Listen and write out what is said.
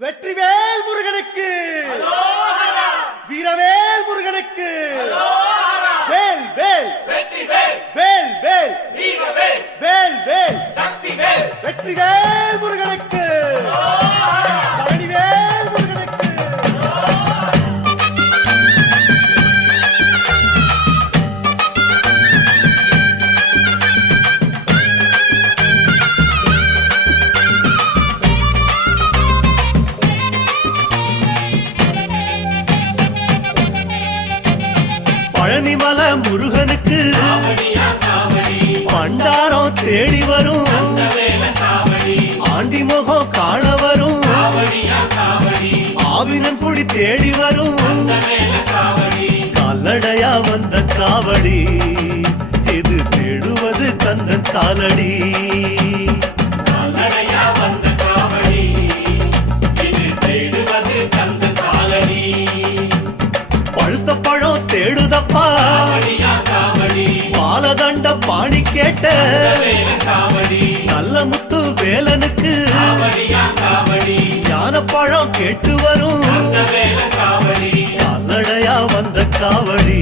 வெற்றிவேல் முருகனுக்கு வீரவேல் முருகனுக்கு வேல் வேல் வெற்றிவேல் வேல் வேல் வீரவேல் வேல் வேல் சக்திவேல் வெற்றிவேல் முருகனுக்கு பழனிவேல் முருகனுக்கு பழனிமல முருகனுக்கு காவடியா காவடி பண்டாரம் தேடி வரும் வேல காவடி ஆண்டி முகம் காண வரும் காவடியா காவடி ஆவினன் குடி தேடி வரும் வேல காவடி கால்நடையா வந்த காவடி இது தேடுவது கந்தன் காலடி கால்நடையா வந்த காவடி இது தேடுவது கந்த காலடி பழுத்த பழம் தேடுதப்பா காவடியா காவடி பாலதண்ட பாணி கேட்ட வேல காவடி நல்ல முத்து வேலனுக்கு காவடியா காவடி ஞானப்பழம் கேட்டு வரும் வேல காவடி கால்நடையா வந்த காவடி